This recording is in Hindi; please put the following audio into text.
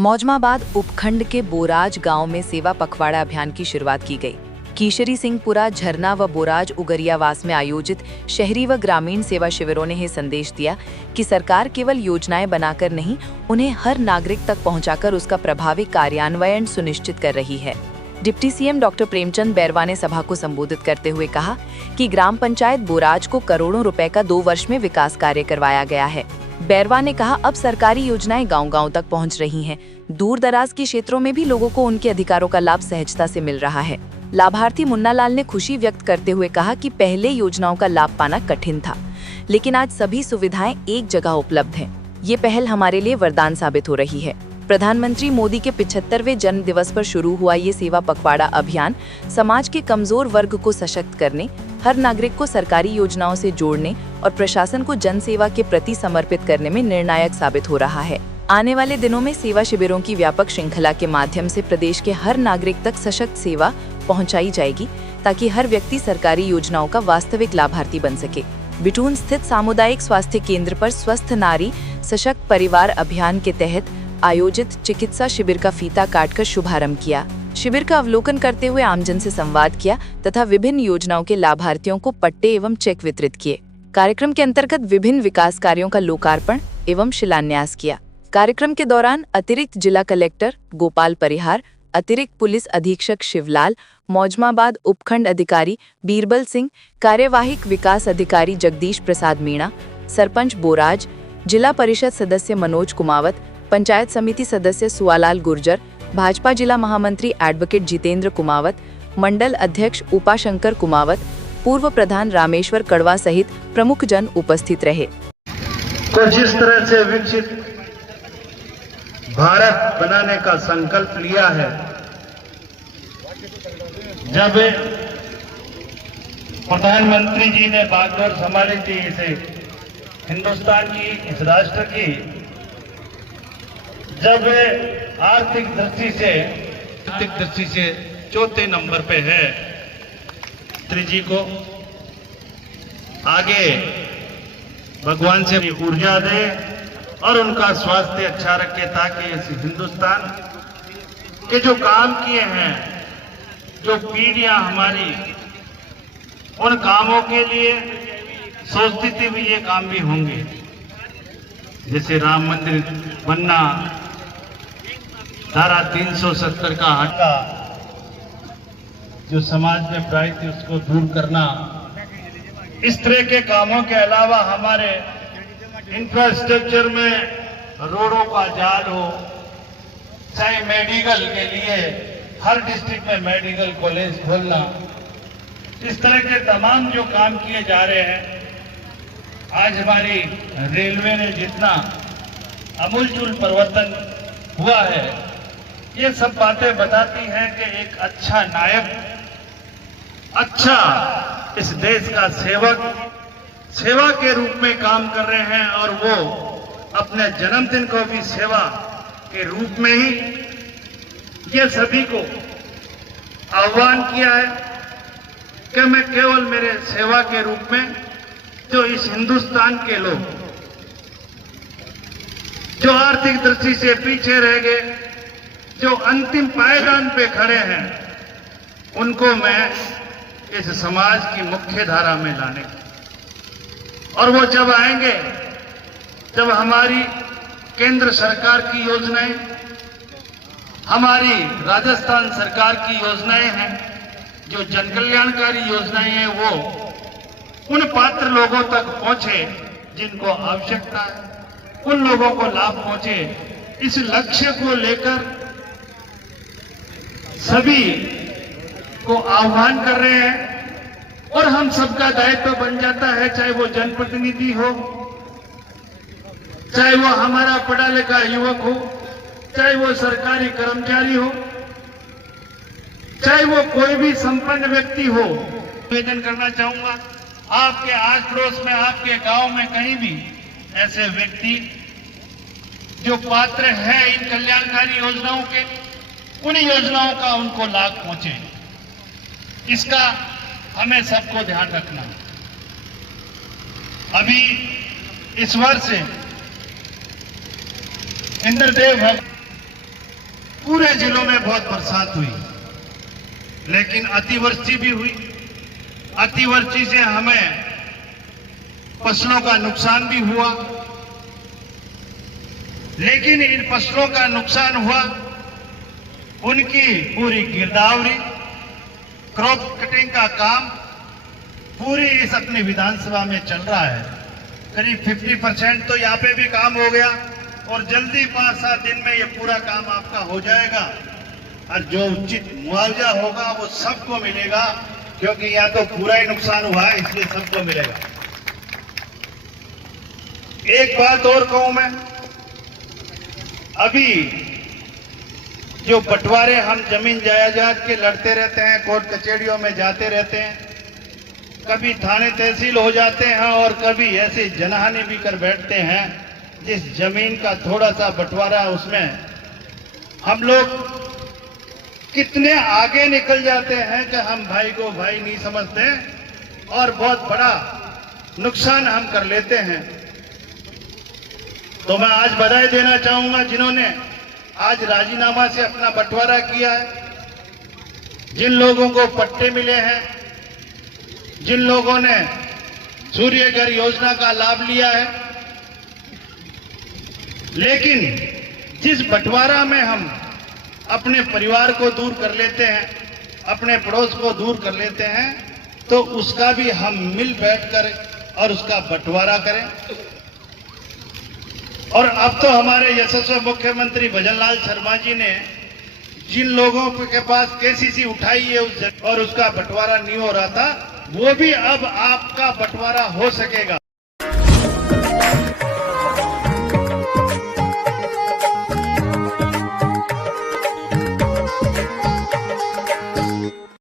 मौजमाबाद उपखंड के बोराज गांव में सेवा पखवाड़ा अभियान की शुरुआत की गई। कीशरी सिंहपुरा, झरना व बोराज उगरियावास में आयोजित शहरी व ग्रामीण सेवा शिविरों ने यह संदेश दिया कि सरकार केवल योजनाएं बनाकर नहीं, उन्हें हर नागरिक तक पहुंचाकर उसका प्रभावी कार्यान्वयन सुनिश्चित कर रही है। Deputy CM doctor Premchand Bairwa ने सभा को संबोधित करते हुए कहा कि ग्राम पंचायत बोराज को करोड़ों रुपए का 2 वर्ष में विकास कार्य करवाया गया है। बैरवा ने कहा, अब सरकारी योजनाएं गांव-गांव तक पहुंच रही हैं। दूर दराज के क्षेत्रों में भी लोगों को उनके अधिकारों का लाभ सहजता से मिल रहा है। लाभार्थी मुन्ना लाल ने खुशी व्यक्त करते हुए कहा कि पहले योजनाओं का लाभ पाना कठिन था, लेकिन आज सभी सुविधाएं एक जगह उपलब्ध हैं। ये पहल हमारे लिए वरदान साबित हो रही है। प्रधानमंत्री मोदी के 75वें जन्म दिवस पर शुरू हुआ ये सेवा पखवाड़ा अभियान समाज के कमजोर वर्ग को सशक्त करने, हर नागरिक को सरकारी योजनाओं से जोड़ने और प्रशासन को जन सेवा के प्रति समर्पित करने में निर्णायक साबित हो रहा है। आने वाले दिनों में सेवा शिविरों की व्यापक श्रृंखला के माध्यम से प्रदेश के हर नागरिक तक सशक्त सेवा पहुंचाई जाएगी, ताकि हर व्यक्ति सरकारी योजनाओं का वास्तविक लाभार्थी बन सके। बिटून स्थित सामुदायिक स्वास्थ्य केंद्र पर स्वस्थ नारी सशक्त परिवार अभियान के तहत आयोजित चिकित्सा शिविर का फीता काटकर शुभारंभ किया। शिविर का अवलोकन करते हुए आमजन से संवाद किया तथा विभिन्न योजनाओं के लाभार्थियों को पट्टे एवं चेक वितरित किए। कार्यक्रम के अंतर्गत विभिन्न विकास कार्यों का लोकार्पण एवं शिलान्यास किया। कार्यक्रम के दौरान अतिरिक्त जिला कलेक्टर गोपाल परिहार, अतिरिक्त पुलिस अधीक्षक शिवलाल, मौजमाबाद उपखंड अधिकारी बीरबल सिंह, कार्यवाहिक विकास अधिकारी जगदीश प्रसाद मीणा, सरपंच बोराज, जिला परिषद सदस्य मनोज कुमावत, पंचायत समिति सदस्य सुवालाल गुर्जर, भाजपा जिला महामंत्री एडवोकेट जितेंद्र कुमावत, मंडल अध्यक्ष उपाशंकर कुमावत, पूर्व प्रधान रामेश्वर कड़वा सहित प्रमुख जन उपस्थित रहे। तो जिस तरह से विकसित भारत बनाने का संकल्प लिया है, जब प्रधानमंत्री जी ने बागडोर संभाली थी इसे हिंदुस्तान की, इस राष्ट्र की, जब आर्थिक दृष्टि से चौथे नंबर पे है, श्री जी को आगे भगवान से ऊर्जा दे और उनका स्वास्थ्य अच्छा रखे, ताकि इस हिंदुस्तान के जो काम किए हैं, जो पीढ़ियां हमारी उन कामों के लिए सोचती थी भी ये काम भी होंगे, जैसे राम मंदिर बनना, धारा 370 का हटा, जो समाज में बुराई थी उसको दूर करना, इस तरह के कामों के अलावा हमारे इंफ्रास्ट्रक्चर में रोडों का जाल हो, चाहे मेडिकल के लिए हर डिस्ट्रिक्ट में मेडिकल कॉलेज खोलना, इस तरह के तमाम जो काम किए जा रहे हैं। आज हमारी रेलवे ने जितना अमूलचूल परिवर्तन हुआ है, ये सब बातें बताती हैं कि एक अच्छा नायक, अच्छा इस देश का सेवा के रूप में काम कर रहे हैं, और वो अपने जन्मदिन को भी सेवा के रूप में ही ये सभी को आह्वान किया है कि मैं केवल मेरे सेवा के रूप में जो इस हिंदुस्तान के लोग जो आर्थिक दृष्टि से पीछे रह गए, जो अंतिम पायदान पे खड़े हैं, उनको मैं इस समाज की मुख्य धारा में लाने, और वो जब आएंगे, जब हमारी केंद्र सरकार की योजनाएं, हमारी राजस्थान सरकार की योजनाएं हैं, जो जन कल्याणकारी योजनाएं हैं, वो उन पात्र लोगों तक पहुंचे जिनको आवश्यकता है, उन लोगों को लाभ पहुंचे, इस लक्ष्य को लेकर सभी को आह्वान कर रहे हैं। और हम सबका दायित्व बन जाता है, चाहे वो जनप्रतिनिधि हो, चाहे वो हमारा पढ़ा लिखा युवक हो, चाहे वो सरकारी कर्मचारी हो, चाहे वो कोई भी संपन्न व्यक्ति हो। निवेदन करना चाहूंगा, आपके आस पड़ोस में, आपके गांव में कहीं भी ऐसे व्यक्ति जो पात्र है इन कल्याणकारी योजनाओं के, उन योजनाओं का उनको लाभ पहुंचे, इसका हमें सबको ध्यान रखना। अभी इस वर्ष इंद्रदेव पूरे जिलों में बहुत बरसात हुई, लेकिन अतिवृष्टि भी हुई। अतिवृष्टि से हमें फसलों का नुकसान भी हुआ, लेकिन इन फसलों का नुकसान हुआ, उनकी पूरी गिरदावरी, क्रॉप कटिंग का काम पूरी इस अपनी विधानसभा में चल रहा है। करीब 50% तो यहाँ पे भी काम हो गया और जल्दी 5-7 दिन में ये पूरा काम आपका हो जाएगा और जो उचित मुआवजा होगा वो सबको मिलेगा, क्योंकि यहाँ तो पूरा ही नुकसान हुआ है, इसलिए सबको मिलेगा। एक बात और कहूं मैं, अभी जो बंटवारे हम जमीन जायदाद के लड़ते रहते हैं, कोर्ट कचहरियों में जाते रहते हैं, कभी थाने तहसील हो जाते हैं और कभी ऐसे जनहानि भी कर बैठते हैं। जिस जमीन का थोड़ा सा बंटवारा उसमें हम लोग कितने आगे निकल जाते हैं कि हम भाई को भाई नहीं समझते और बहुत बड़ा नुकसान हम कर लेते हैं। तो मैं आज बधाई देना चाहूंगा जिन्होंने आज राजीनामा से अपना बंटवारा किया है, जिन लोगों को पट्टे मिले हैं, जिन लोगों ने सूर्य घर योजना का लाभ लिया है। लेकिन जिस बंटवारा में हम अपने परिवार को दूर कर लेते हैं, अपने पड़ोस को दूर कर लेते हैं, तो उसका भी हम मिल बैठकर और उसका बंटवारा करें। और अब तो हमारे यशस्वी मुख्यमंत्री भजनलाल शर्मा जी ने जिन लोगों के पास केसीसी उठाई है और उसका बंटवारा नहीं हो रहा था, वो भी अब आपका बंटवारा हो सकेगा।